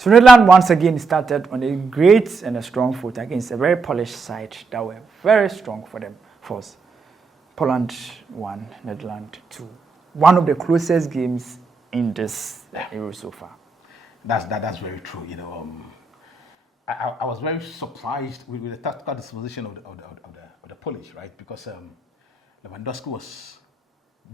So Netherlands once again started on a great and a strong foot against a very polished side that were very strong for them. First, Poland 1, Netherlands 2. One of the closest games in this Euro so far. That's very true. I was very surprised with the tactical disposition of the Polish, right? Because Lewandowski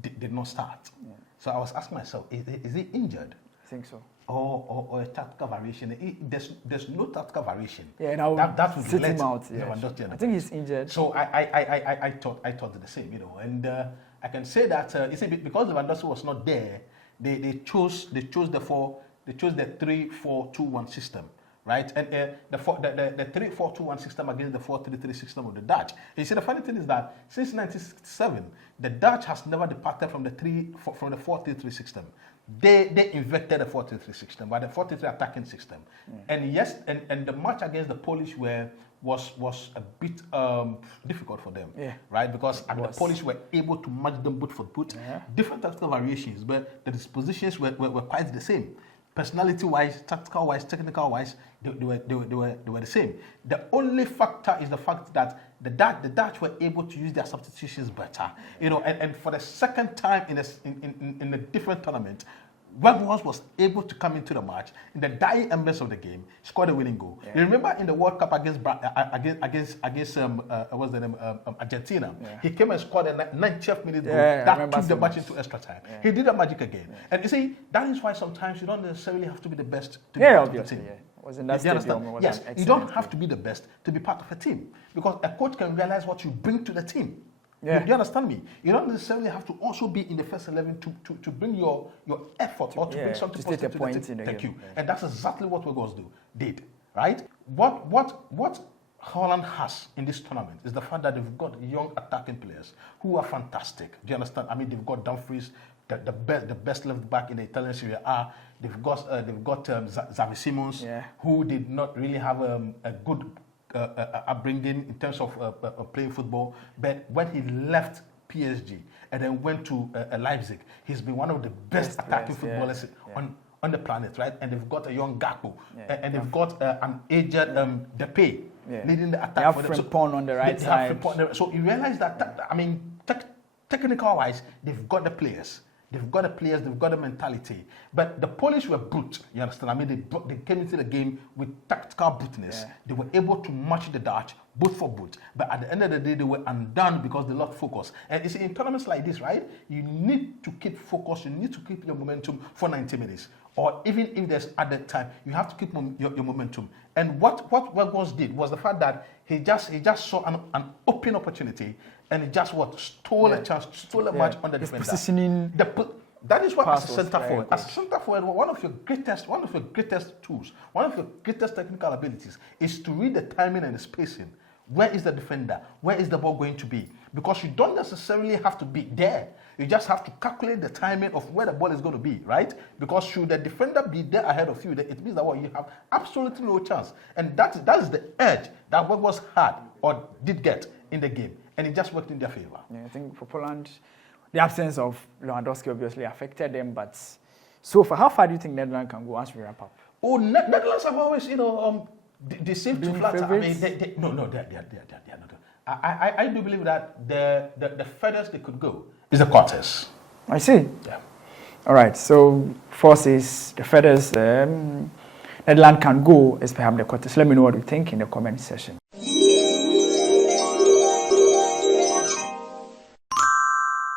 did not start. Yeah. So I was asking myself, is he injured? I think so. Or a tactical variation? There's no tactical variation. Yeah, that would sit him out. Yeah, I think he's injured. So I thought the same, and I can say that because Lewandowski was not there, they chose the 3-4-2-1 system. Right, and the 3-4-2-1 system against the 4-3-3 system of the Dutch. And you see, the funny thing is that since 1967, the Dutch has never departed from the 4-3-3 system. They invented the 4-3-3 system, but the 4-3-3 attacking system. And yes, and the match against the Polish was a bit difficult for them, right? Because the Polish were able to match them boot for boot. Different tactical variations, but the dispositions were quite the same. Personality-wise, tactical-wise, technical-wise, they were the same. The only factor is the fact that the Dutch were able to use their substitutions better, and for the second time in a different tournament, Weghorst was able to come into the match in the dying embers of the game, scored a winning goal. Yeah. You remember in the World Cup against Argentina, he came and scored a 90th minute goal that took the match into extra time. Yeah. He did a magic again. And you see, that is why sometimes you don't necessarily have to be the best to be part of the team. Was in that stadium, yes, you don't have to be the best to be part of a team, because a coach can realize what you bring to the team. Yeah. Do you understand me? You don't necessarily have to also be in the first 11 to bring your effort or to bring something positive to the team. Thank you. Yeah. And that's exactly what Weghorst did, right? What Holland has in this tournament is the fact that they've got young attacking players who are fantastic. Do you understand? I mean, they've got Dumfries, the best left back in the Italian Serie A. They've got Xavi Simons, who did not really have a good upbringing in terms of playing football, but when he left PSG and then went to Leipzig, he's been one of the best attacking footballers on the planet, right? And they've got a young Gakpo, and they've got an aged Depay leading the attack. They have Frimpong on the right side. So you realize that, technical-wise, they've got the players. They've got the mentality. But the Polish were brute, you understand? I mean, they came into the game with tactical bruteness. Yeah. They were able to match the Dutch boot for boot. But at the end of the day, they were undone because they lost focus. And you see, in tournaments like this, right, you need to keep focus. You need to keep your momentum for 90 minutes. Or even if there's added time, you have to keep your momentum. And what Weghorst did was the fact that he just saw an open opportunity, and he just stole a chance, stole a match on the defender. Positioning. That is what, as a centre forward, one of your greatest tools, one of your greatest technical abilities is to read the timing and the spacing. Where is the defender? Where is the ball going to be? Because you don't necessarily have to be there. You just have to calculate the timing of where the ball is going to be, right? Because should the defender be there ahead of you, it means that you have absolutely no chance. And that is the edge that Weghorst had or did get in the game. And it just worked in their favor. Yeah, I think for Poland, the absence of Lewandowski obviously affected them. But so far, how far do you think Netherlands can go as we wrap up? Oh, Netherlands have always, they seem to flatter. I mean, they're not. I do believe that the furthest they could go is the quarters. I see. Yeah. All right. So, forces the furthest Netherlands can go is perhaps the quarters. Let me know what you think in the comment section.